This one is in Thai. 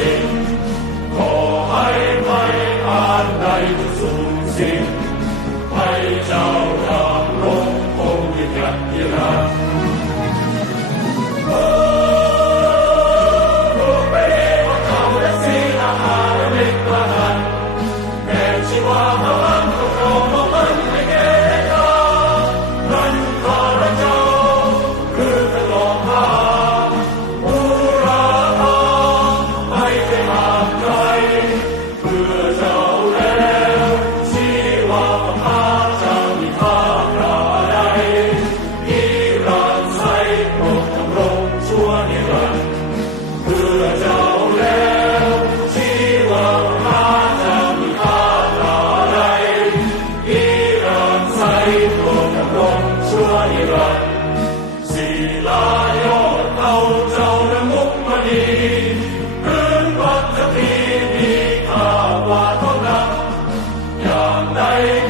สิ้นขอให้ไม่อานใดสูญสิ้นให้เจ้าดำรงคงยิ่ใหญ่ยิ่งรัก Amen.